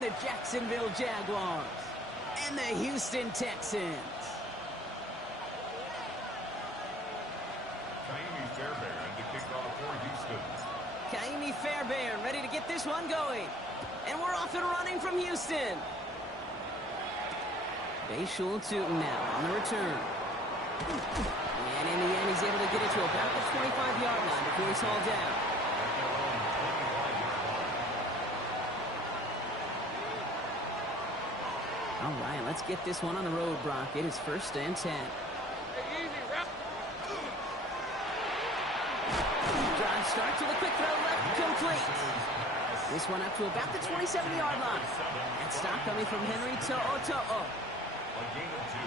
The Jacksonville Jaguars and the Houston Texans. Ka'imi Fairbairn to kick off for Houston. Ka'imi Fairbairn ready to get this one going. And we're off and running from Houston. Bashul Tutin now on the return. And in the end, he's able to get it to about the 25-yard line before he's hauled down. All right, let's get this one on the road, Brock. It is 1st and 10. Drive starts with a quick throw left, complete. This one up to about the 27-yard line. That stop coming from Henry To'o. A gain of 2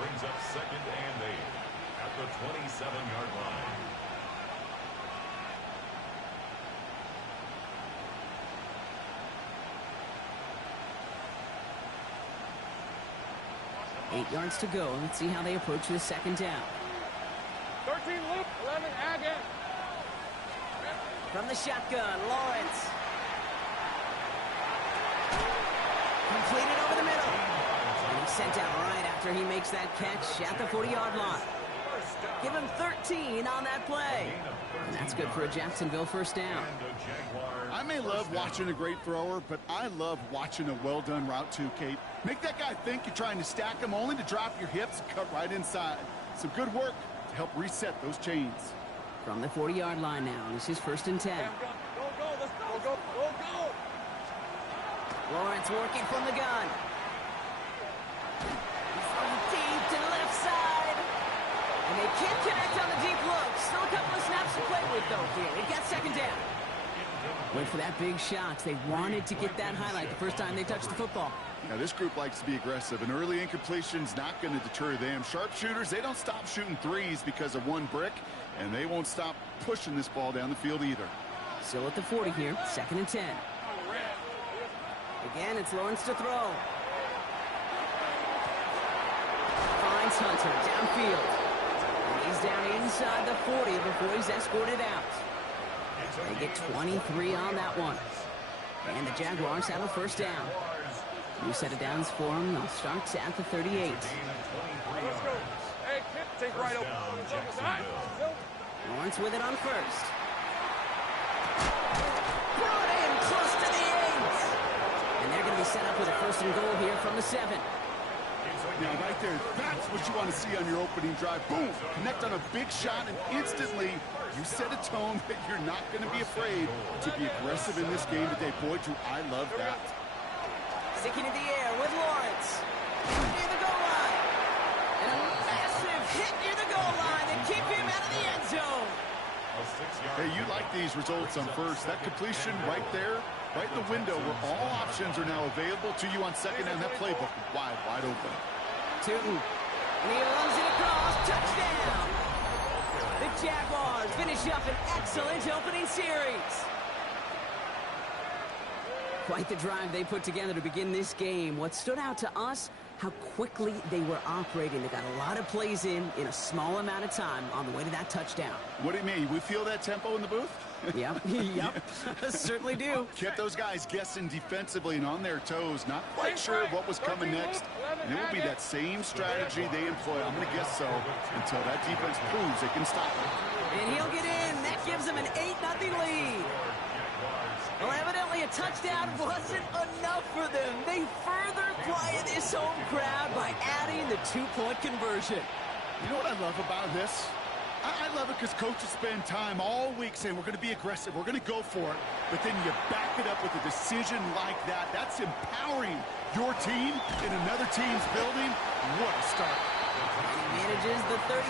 brings up 2nd and 8 at the 27-yard line. Eight yards to go. Let's see how they approach this 2nd down. 13 loop, 11 Agate. From the shotgun, Lawrence. Completed over the middle. And he's sent out right after he makes that catch at the 40-yard line. Give him 13 on that play. And that's good for a Jacksonville 1st down. I may love watching a great thrower, but I love watching a well-done route too, Kate. Make that guy think you're trying to stack him only to drop your hips and cut right inside. Some good work to help reset those chains. From the 40-yard line now, this is 1st and 10. Go, let's go. Lawrence working from the gun. He's throwing deep to the left side. And they can't connect on the deep look. Still a couple of snaps to play with, though, here. They got 2nd down. Wait for that big shot. They wanted to get that highlight the first time they touched the football. Now, this group likes to be aggressive. An early incompletion's not going to deter them. Sharpshooters, they don't stop shooting threes because of one brick, and they won't stop pushing this ball down the field either. Still at the 40 here, 2nd and 10. Again, it's Lawrence to throw. Finds Hunter downfield. And he's down inside the 40 before he's escorted out. They get 23 on that one. And the Jaguars have a 1st down. New set of downs for them. They'll start at the 38. Let's go. Hey, kid, take right over. Lawrence with it on 1st. Brought in close to the 8. And they're going to be set up with a 1st and goal here from the 7. Now, right there, that's what you want to see on your opening drive. Boom! Connect on a big shot, and instantly you set a tone that you're not going to be afraid to be aggressive in this game today. Boy, do I love that. Sticking in the air with Lawrence. Near the goal line. And a massive hit near the goal line that keep him out of the end zone. Hey, you like these results on 1st. That completion right there, right in the window where all options are now available to you on 2nd down. That playbook wide open. Tutin. And he runs it across. Touchdown. The Jaguars finish up an excellent opening series. Quite the drive they put together to begin this game. What stood out to us, how quickly they were operating. They got a lot of plays in a small amount of time on the way to that touchdown. What do you mean? We feel that tempo in the booth? Yep, certainly do. Kept those guys guessing defensively and on their toes, not quite sure of what was coming next. And it will be that same strategy they employ, I'm going to guess so, until that defense proves they can stop it. And he'll get in. That gives them an 8-0 lead. Well, evidently a touchdown wasn't enough for them. They further quiet this home crowd by adding the 2-point conversion. You know what I love about this? I love it because coaches spend time all week saying we're going to be aggressive, we're going to go for it, but then you back it up with a decision like that. That's empowering your team in another team's building. What a start. And he manages the 35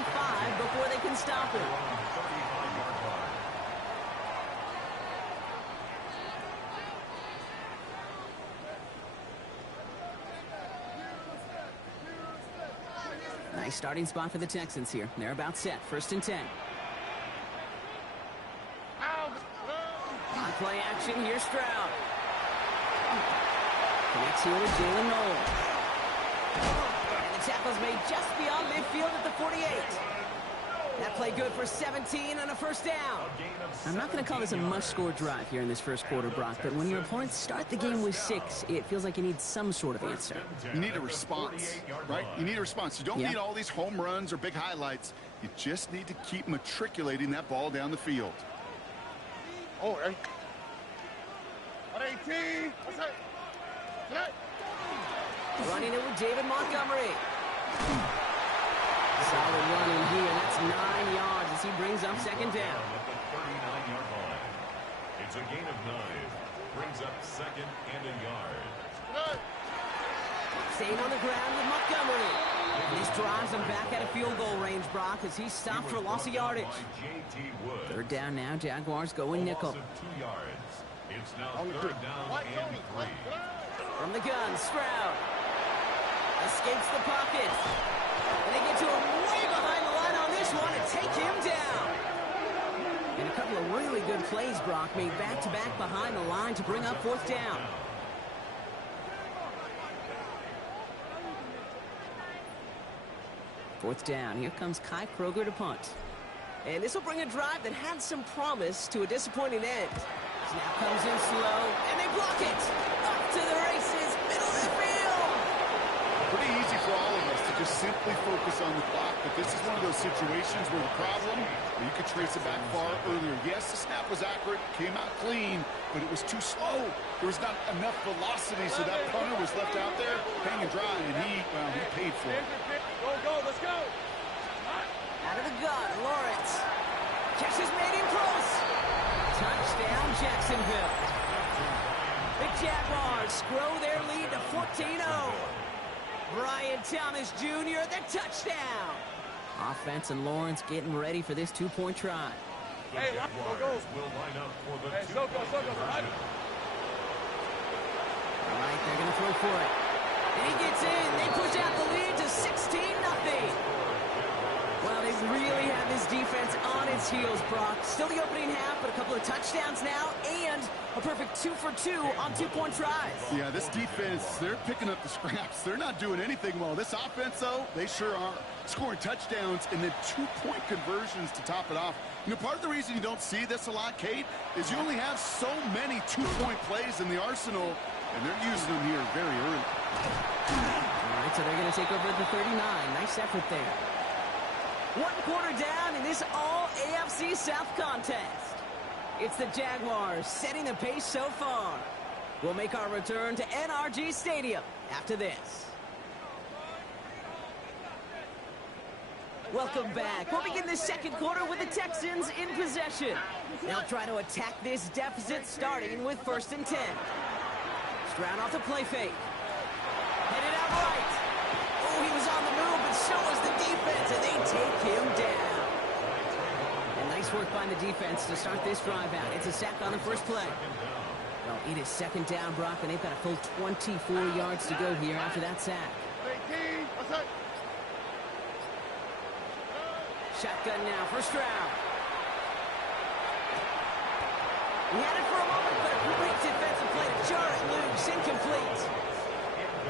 before they can stop him. Nice starting spot for the Texans here. They're about set. 1st and 10. On play action, here's Stroud. Connects here with Jalen Knowles. And the tackle's made just beyond midfield at the 48. That play good for 17 and a first down. I'm not going to call this a must-score drive here in this first quarter, Brock, but when your opponents start the game with 6, it feels like you need some sort of answer. You need a response, right? You need a response. You don't need all these home runs or big highlights. You just need to keep matriculating that ball down the field. Oh, hey. 18. Running it with David Montgomery. Solid run in here. That's 9 yards as he brings up second down. At the 39-yard line. It's a gain of 9. Brings up second and a yard. Staying on the ground with Montgomery. And this drives him back out of field goal range, Brock, as he stopped for loss of yardage. Third down now. Jaguars going nickel. 2 yards. It's now third down and 3. From the gun, Stroud. Escapes the pocket. And they get to him way behind the line on this one and take him down. And a couple of really good plays, Brock, made back-to-back behind the line to bring up fourth down. Fourth down. Here comes Kai Kroger to punt. And this will bring a drive that had some promise to a disappointing end. Snap comes in slow, and they block it. Up to the races, middle of the field. Pretty easy for all of us to just simply focus on the clock, but this is one of those situations where the problem, you could trace it back far earlier. Yes, the snap was accurate, came out clean, but it was too slow. There was not enough velocity, so that punter was left out there hanging dry, and he paid for it. Go, let's go. Out of the gun, Lawrence. Catch is made in close. Touchdown, Jacksonville. The Jaguars grow their lead to 14-0. Brian Thomas Jr., the touchdown. Offense and Lawrence getting ready for this two-point try. Hey, go. Will line up for the Hey, so go. All right, they're going to throw for it. And he gets in. They push out the lead to 16-0. Well, they really have this defense on its heels, Brock. Still the opening half, but a couple of touchdowns now and a perfect 2 for 2 on two-point tries. Yeah, this defense, they're picking up the scraps. They're not doing anything well. This offense, though, they sure are. Scoring touchdowns and then two-point conversions to top it off. You know, part of the reason you don't see this a lot, Kate, is you only have so many two-point plays in the arsenal, and they're using them here very early. All right, so they're going to take over at the 39. Nice effort there. 1 quarter down in this all-AFC South contest. It's the Jaguars setting the pace so far. We'll make our return to NRG Stadium after this. Welcome back. We'll begin the second quarter with the Texans in possession. They'll try to attack this deficit starting with 1st and 10. Stroud off the play fake. Headed out right. Oh, he was on the move, but so was the defense, and they take him down. And nice work by the defense to start this drive out. It's a sack on the first play. Well, it is second down, Brock, and they've got a full 24 yards to go here after that sack. Shotgun now for Stroud. He had it for a moment, but a great defensive play to jar it loose. Incomplete.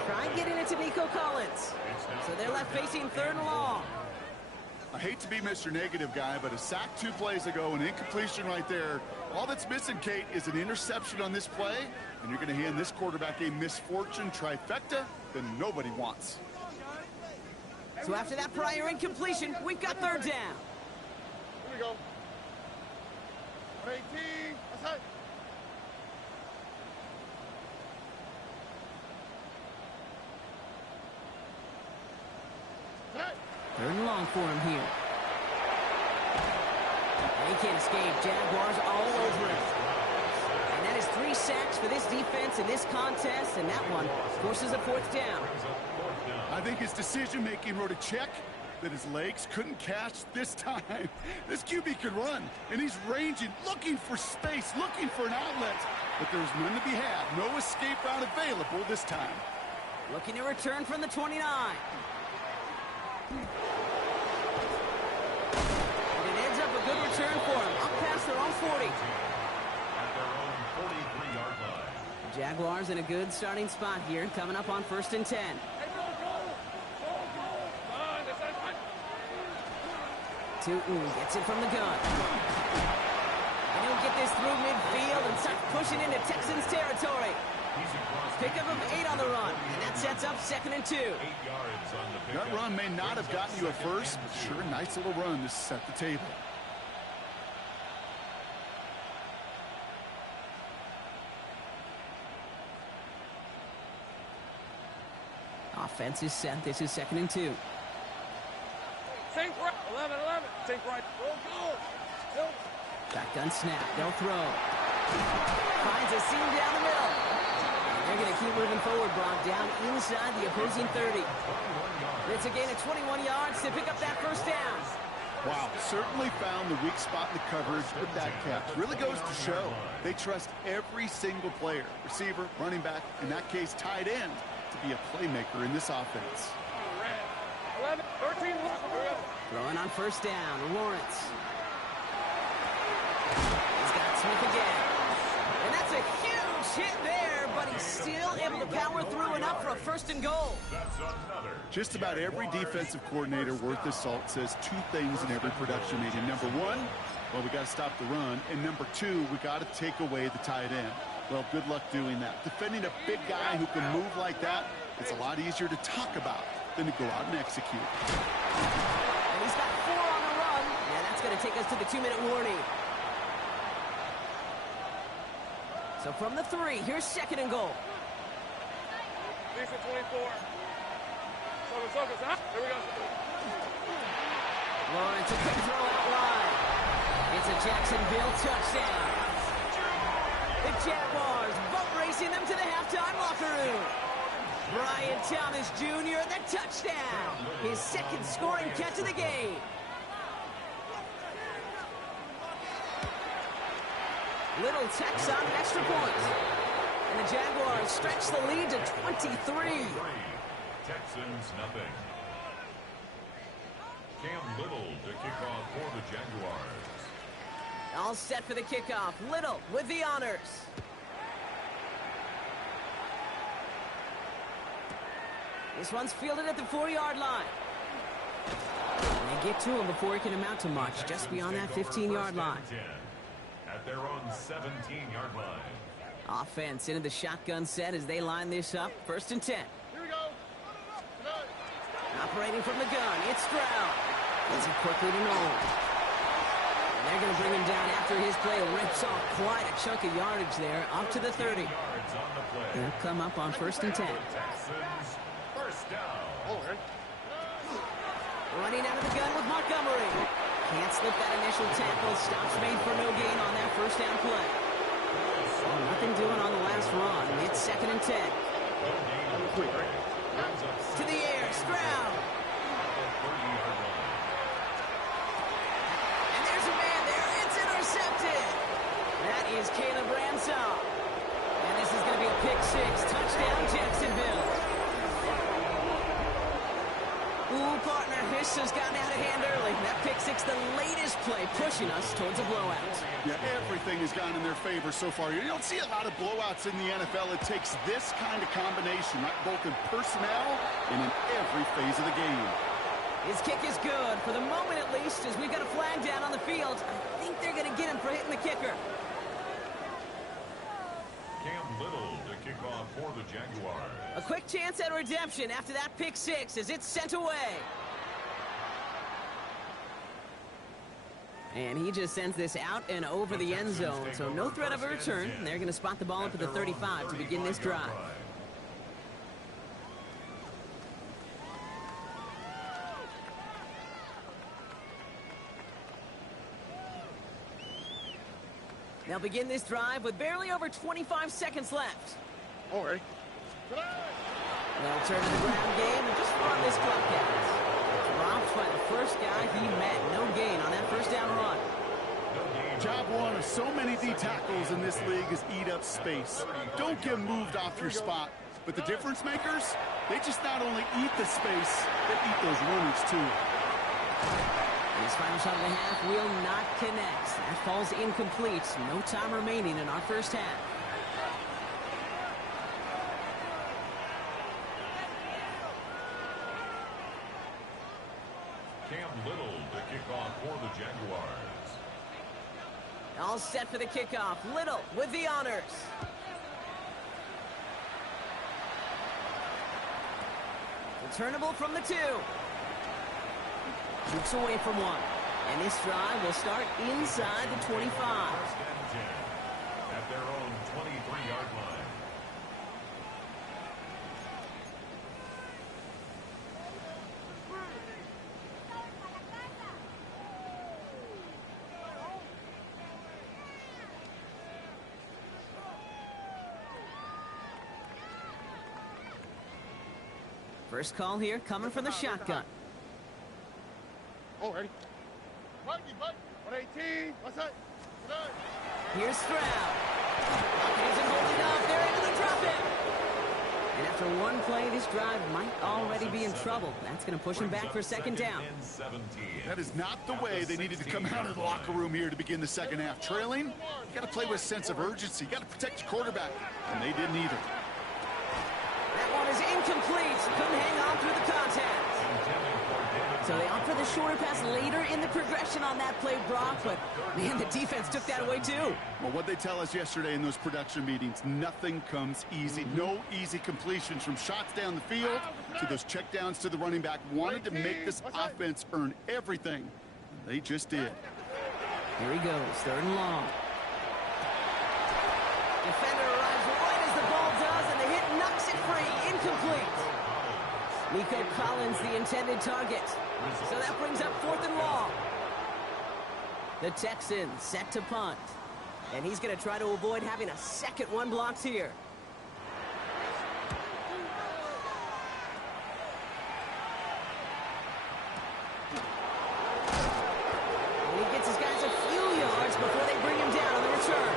Try getting it to Nico Collins. So they're left facing 3rd and long. I hate to be Mr. Negative guy, but a sack 2 plays ago, an incompletion right there. All that's missing, Kate, is an interception on this play, and you're going to hand this quarterback a misfortune trifecta that nobody wants. So after that prior incompletion, we've got 3rd down. Here we go. 18. Outside. Third and long for him here. And he can't escape. Jaguars all over him. And that is 3 sacks for this defense in this contest, and that one forces a 4th down. I think his decision-making wrote a check that his legs couldn't catch this time. This QB could run, and he's ranging, looking for space, looking for an outlet. But there's none to be had. No escape route available this time. Looking to return from the 29. And it ends up a good return for him. Up past their own 40. At their own 43-yard line. The Jaguars in a good starting spot here, coming up on 1st and 10. Tootin gets it from the gun. And he'll get this through midfield and start pushing into Texans territory. Pickup of 8 on the run, and that sets up 2nd and 2. 8 yards on the pickup. That run may not have gotten you a first, but sure, nice little run to set the table. Offense is set. This is 2nd and 2. Sink right. 11, 11. Sink right. Go. Shotgun snap. They'll throw. Finds a seam down the middle. And they're going to keep moving forward, Brock, down inside the opposing 30. It's a gain of 21 yards to pick up that first down. Wow, certainly found the weak spot in the coverage with that catch. Really goes to show they trust every single player, receiver, running back, in that case, tight end, to be a playmaker in this offense. 11, 13. Throwing on first down, Lawrence. He's got Smith again. And that's a huge hit there, but he's still able to power through enough for a 1st and goal. Just about every defensive coordinator worth his salt says 2 things in every production meeting. Number 1, well, we got to stop the run. And number 2, we got to take away the tight end. Well, good luck doing that. Defending a big guy who can move like that, it's a lot easier to talk about than to go out and execute. And he's got 4 on the run. Yeah, that's going to take us to the 2-minute warning. So from the 3, here's 2nd and goal. Decent 24. Focus. Here we go. Lawrence, a quick throw out wide. It's a Jacksonville touchdown. The Jaguars boat racing them to the halftime locker room. Brian Thomas Jr., the touchdown. His 2nd scoring catch of the game. Little tacks on an extra point. And the Jaguars stretch the lead to 23. Texans nothing. Cam Little to kick off for the Jaguars. All set for the kickoff. Little with the honors. This one's fielded at the 4-yard line. And they get to him before he can amount to much, just beyond that 15-yard line. At their own 17-yard line. Offense into the shotgun set as they line this up. 1st and 10. Here we go. Operating from the gun, it's Stroud. Gets it quickly to Nolan. And they're going to bring him down after his play rips off quite a chunk of yardage there, up to the 30. Yards on the play. They'll come up on 1st and 10. Texans, first down. Running out of the gun with Montgomery. Can't slip that initial tackle. Stops made for no gain on that 1st down play. Well, nothing doing on the last run. It's 2nd and 10. To the air, Stroud. And there's a man there. It's intercepted. That is Caleb Ransom. And this is going to be a pick 6. Touchdown, Jacksonville. Ooh, partner, this has gotten out of hand early. That pick 6, the latest play, pushing us towards a blowout. Yeah, everything has gone in their favor so far. You don't see a lot of blowouts in the NFL. It takes this kind of combination, right? Both in personnel and in every phase of the game. His kick is good, for the moment at least, as we've got a flag down on the field. I think they're going to get him for hitting the kicker. Cam Little to kick off for the Jaguars. A quick chance at redemption after that pick 6 as it's sent away. And he just sends this out and over the end zone, so no threat of a return. They're going to spot the ball up at the 35 to begin this drive. They'll begin this drive with barely over 25 seconds left. All right. They'll turn to the ground game and just run this clock out. Dropped by the first guy he met. No gain on that 1st down run. Job 1 of so many D tackles in this league is eat up space. Don't get moved off your spot. But the difference makers, they just not only eat the space, they eat those runners too. His final shot of the half will not connect. That falls incomplete. No time remaining in our 1st half. Cam Little to kick off for the Jaguars. All set for the kickoff. Little with the honors. Returnable from the 2. Shoots away from 1. And this drive will start inside the 25. First and 10 at their own 23-yard line. First call here coming from the shotgun. Oh, ready? 118. What's that? Here's Stroud. He's holding up. They're into the drop it. And after one play, this drive might already be in trouble. That's going to push him back for second down. That is not the way they needed to come out of the locker room here to begin the second half. Trailing, you got to play with a sense of urgency. You got to protect your quarterback, and they didn't either. That one is incomplete. Couldn't hang on through the contact. So they opt for the shorter pass later in the progression on that play, Brock, but man, the defense took that away too. Well, what they tell us yesterday in those production meetings, nothing comes easy. No easy completions from shots down the field to those checkdowns to the running back. Wanted to make this offense earn everything. They just did. Here he goes, 3rd and long. Defender arrives right as the ball does, and the hit knocks it free. Incomplete. Nico Collins, the intended target. So that brings up 4th and long. The Texans set to punt. And he's going to try to avoid having a second one blocked here. And he gets his guys a few yards before they bring him down on the return.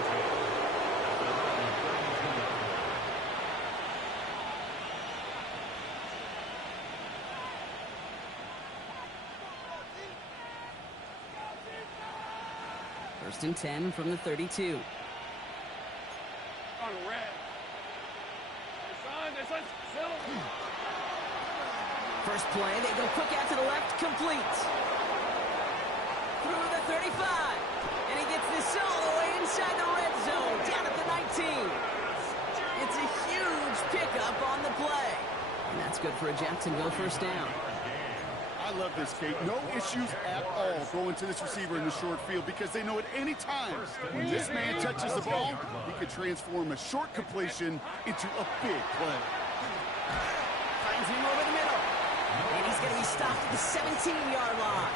First and 10 from the 32. On red. First play, they go quick out to the left, complete. Through the 35. And he gets this all the way inside the red zone, down at the 19. It's a huge pickup on the play. And that's good for a Jacksonville first down. I love this, Kate. No issues at all going to this receiver in the short field because they know at any time when this man touches the ball, he could transform a short completion into a big play. Finds him over the middle. And he's going to be stopped at the 17-yard line.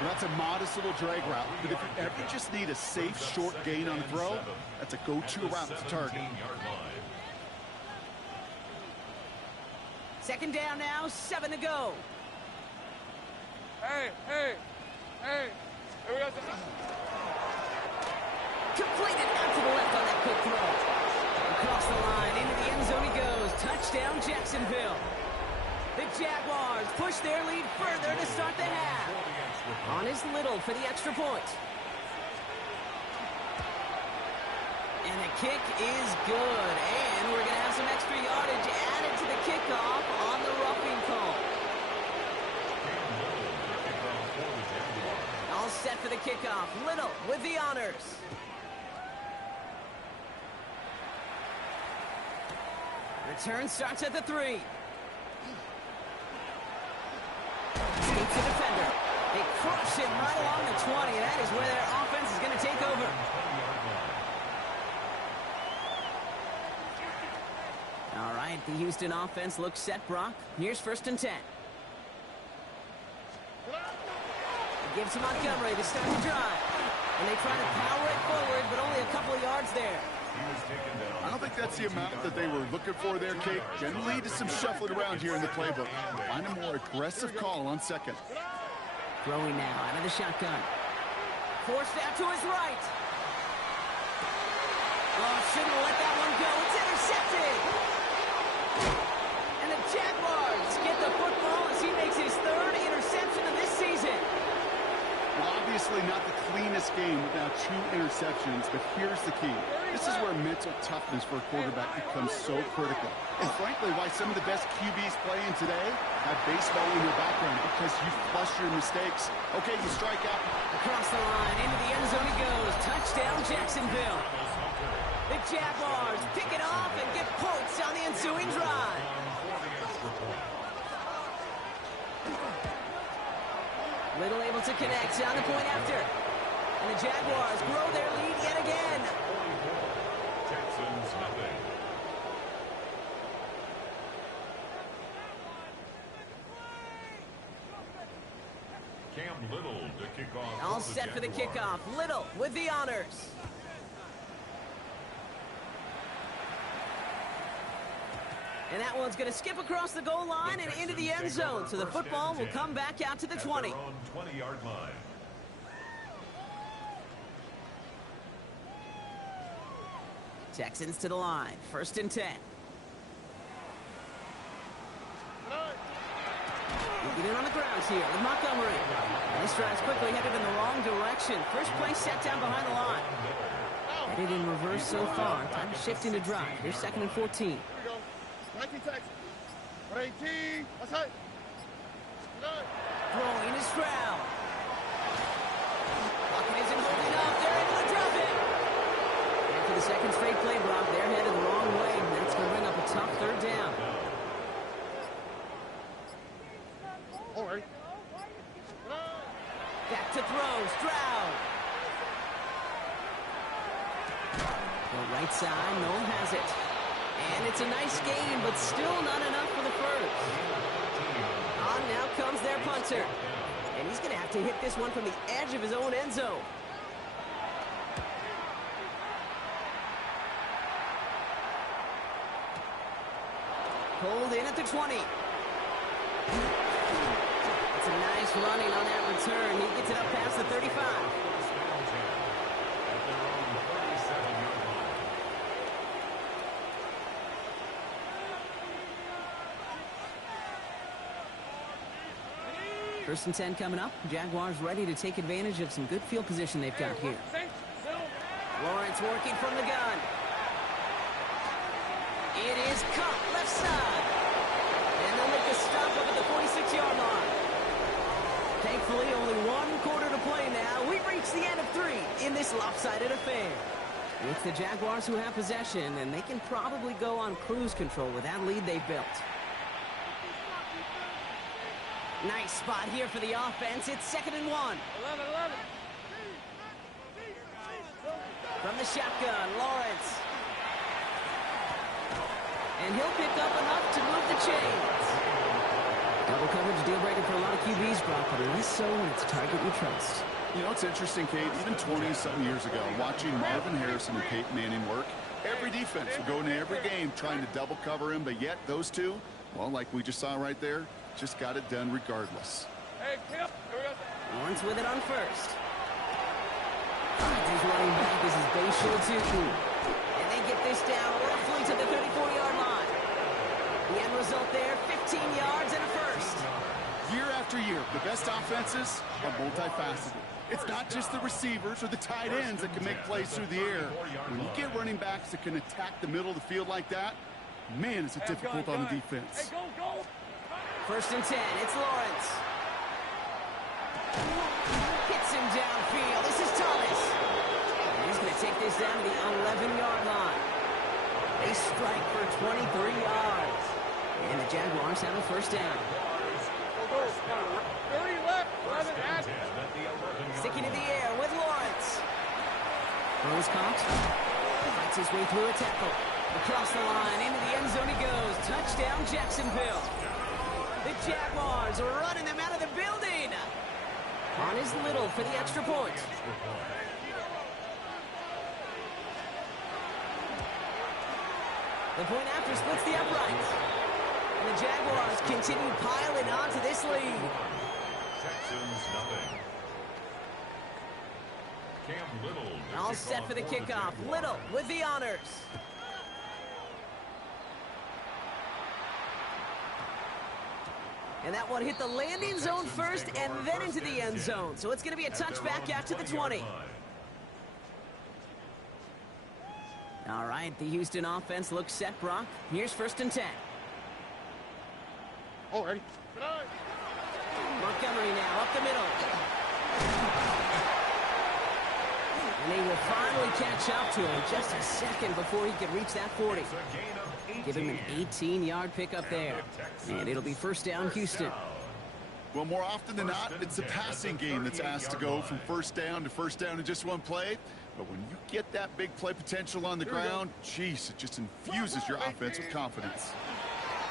Well, that's a modest little drag route, but if you ever just need a safe short gain on the throw, that's a go-to route to target. Second down now, 7 to go. Hey. Here we go. Completed out to the left on that quick throw. Across the line, into the end zone he goes. Touchdown, Jacksonville. The Jaguars push their lead further to start the half. On is Little for the extra point. And the kick is good. And we're going to have some extra yardage added to the kickoff on the roughing call. All set for the kickoff. Little with the honors. Return starts at the 3. Escapes the defender. They crush it right along the 20. That is where their offense is going to take over. All right, the Houston offense looks set, Brock. Here's first and 10. It gives to Montgomery to start the drive. And they try to power it forward, but only a couple of yards there. I don't think that's the amount that they were looking for there, Kate. Can lead to some shuffling around here in the playbook. Find a more aggressive call on second. Throwing now out of the shotgun. Forced out to his right. Oh, shouldn't have let that one go. It's intercepted. And the Jaguars get the football as he makes his 3rd interception of this season. Well, obviously not the cleanest game without 2 interceptions, but here's the key. This is where mental toughness for a quarterback becomes so critical. And frankly, why some of the best QBs playing today have baseball in their background, because you flush your mistakes. Okay, you strike out. Across the line, into the end zone he goes. Touchdown, Jacksonville. The Jaguars pick it off and get points on the ensuing drive. Little able to connect on the point after. And the Jaguars grow their lead yet again. Texans nothing. Cam Little to kick off. All set for the kickoff. Little with the honors. And that one's going to skip across the goal line and into the end zone. So the football will come back out to the 20. At their own 20-yard line. Texans to the line. 1st and 10. Moving in on the grounds here with Montgomery. This drive's quickly headed in the wrong direction. First play set down behind the line. Headed in reverse so far. Time to shift into drive. Here's 2nd and 14. 19 Texans. 18. Outside. Throwing is Stroud. Pocket isn't holding up. They're able to drop it. And for the second straight play, Brock, they're headed the wrong way. And that's going to bring up a tough 3rd down. All right. Back to throw. Stroud. The right side. Noel has it. And it's a nice gain, but still not enough for the first. On now comes their punter. And he's going to have to hit this one from the edge of his own end zone. Pulled in at the 20. It's a nice running on that return. He gets it up past the 35. First and 10 coming up. Jaguars ready to take advantage of some good field position they've got here. Lawrence working from the gun. It is caught left side. And they'll make a stop up at the 46-yard line. Thankfully, only 1 quarter to play now. We've reached the end of 3 in this lopsided affair. It's the Jaguars who have possession, and they can probably go on cruise control with that lead they've built. Nice spot here for the offense. It's 2nd and 1. 11. From the shotgun, Lawrence. And he'll pick up enough to move the chains. Double coverage deal breaker for a lot of QBs, Brock, but less so when it's a target you trust. You know, it's interesting, Kate, even 20-something years ago, watching Marvin Harrison and Peyton Manning work, every defense would go into every game trying to double cover him, but yet those two, well, like we just saw right there, just got it done regardless. Hey, Kip. Lawrence with it on first. He's running back. This is Bayshore 2. And they get this down roughly to the 34-yard line. The end result there, 15 yards and a first. Year after year, the best offenses are multifaceted. It's not just the receivers or the tight ends that can make plays through the air. When you get running backs that can attack the middle of the field like that, man, is it difficult on the defense. Hey, go. 1st and 10, it's Lawrence. Hits him downfield. This is Thomas. And he's going to take this down to the 11-yard line. They strike for 23 yards. And the Jaguars have a 1st down. Go. 30 left. 11 at. Sticking in the air with Lawrence. Throws caught. Fights his way through a tackle. Across the line, into the end zone he goes. Touchdown, Jacksonville. The Jaguars are running them out of the building. On is Little for the extra point. The point after splits the uprights. And the Jaguars continue piling on to this lead. Texans nothing. Cam Little. All set for the kickoff. Little with the honors. And that one hit the landing zone first and then into the end zone. So it's going to be a touchback out to the 20. All right, the Houston offense looks set, Brock. Here's 1st and 10. Oh, ready. Montgomery now up the middle. And they will finally catch up to him just a second before he can reach that 40. It's a gain of 18. Give him an 18-yard pickup there. And it'll be 1st down, Houston. Well, more often than not, it's the passing game that's asked to go from 1st down to 1st down in just one play. But when you get that big play potential on the ground, geez, it just infuses your offense with confidence.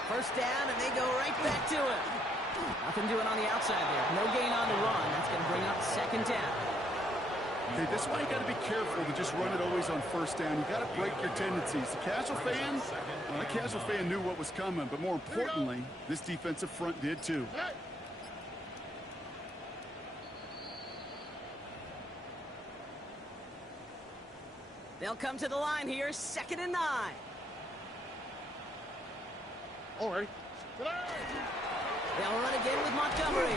1st down, and they go right back to it. Nothing doing on the outside there. No gain on the run. That's going to bring up 2nd down. Okay, that's why you got to be careful to just run it always on 1st down. You got to break your tendencies. The casual fan knew what was coming, but more importantly, this defensive front did too. They'll come to the line here, 2nd and 9. Oh, ready. They'll run again with Montgomery.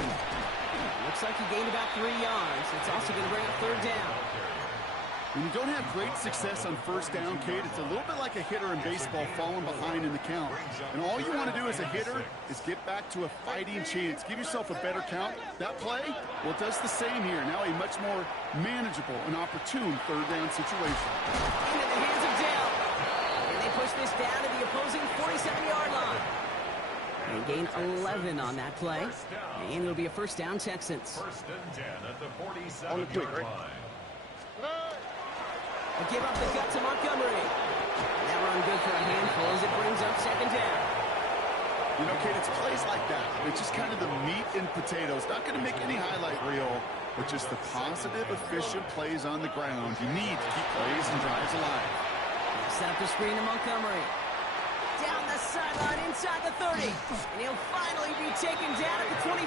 Looks like he gained about 3 yards. It's also going to bring up 3rd down. When you don't have great success on 1st down, Kate, it's a little bit like a hitter in baseball falling behind in the count. And all you want to do as a hitter is get back to a fighting chance. Give yourself a better count. That play, well, it does the same here. Now a much more manageable and opportune 3rd down situation. Into the hands of Dale. And they push this down to the opposing 47-yard line. They gain 11 on that play. And it'll be a 1st down, Texans. 1st and 10 at the 47-yard line. A give up the gut to Montgomery. And that run good for a handful as it brings up 2nd down. You know, Kate, it's plays like that. It's just kind of the meat and potatoes. Not going to make any highlight reel, but just the positive, efficient plays on the ground. You need to keep plays and drives alive. Set up the screen to Montgomery. Down the sideline inside the 30. And he'll finally be taken down at the 25.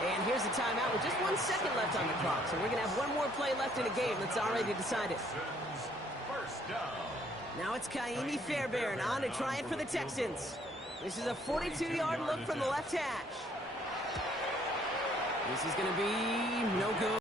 And here's the timeout with just 1 second left on the clock. So we're going to have one more play left in the game that's already decided. 1st down. Now it's Kaimi Fairbairn on to try it for the Texans. This is a 42-yard look from the left hash. This is going to be no good.